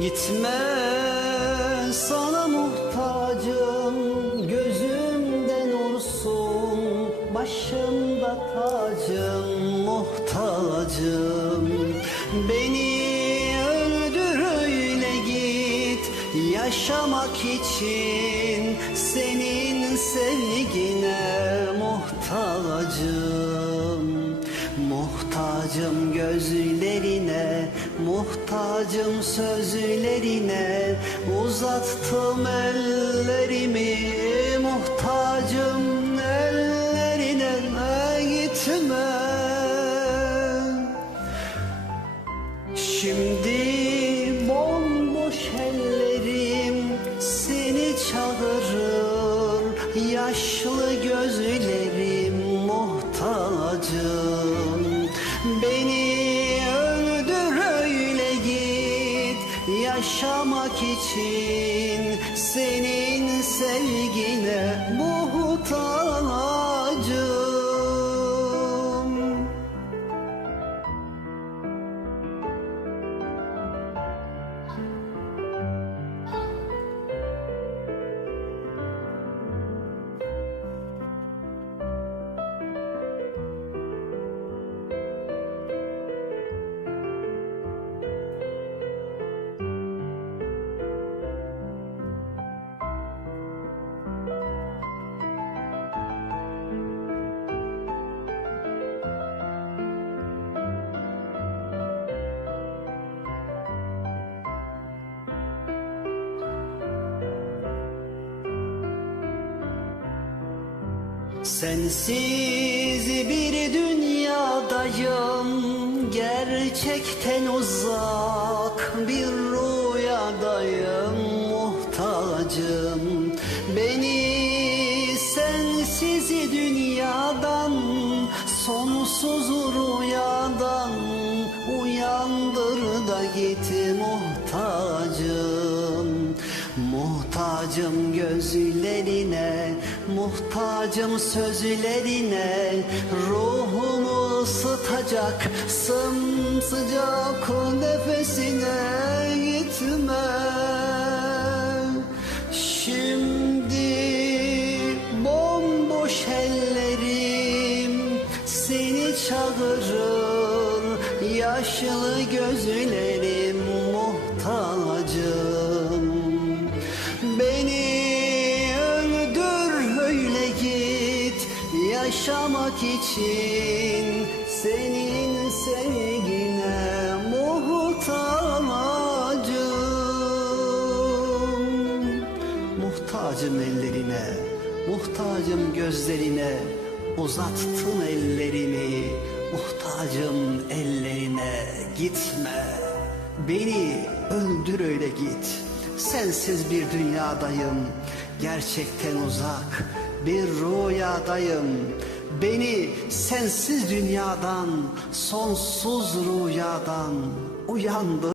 Gitme sana muhtacım Gözümden nursun Başımda tacım Muhtacım Beni öldür öyle git Yaşamak için Senin sevgine muhtacım Muhtacım gözlerine, muhtacım sözlerine Uzattım ellerimi, muhtacım ellerine gitme Şimdi bomboş ellerim seni çağırır Yaşlı gözlerim muhtacım Yaşamak için senin sevgine muhtacım Sensiz bir dünyadayım Gerçekten uzak bir rüyadayım Muhtacım. Beni sensiz dünyadan Sonsuz rüyadan Uyandır da git muhtacım. Muhtacım gözlerine, muhtacım sözlerine Ruhumu ısıtacak sımsıcak nefesine gitme. Şimdi bomboş ellerim seni çağırır Yaşlı gözlerim Yaşamak için senin sevgine muhtacım Muhtacım ellerine, muhtacım gözlerine Uzattım ellerimi, muhtacım ellerine Gitme, beni öldür öyle git. Sensiz bir dünyadayım, gerçekten uzak bir rüyadayım Beni sensiz dünyadan, sonsuz rüyadan uyandır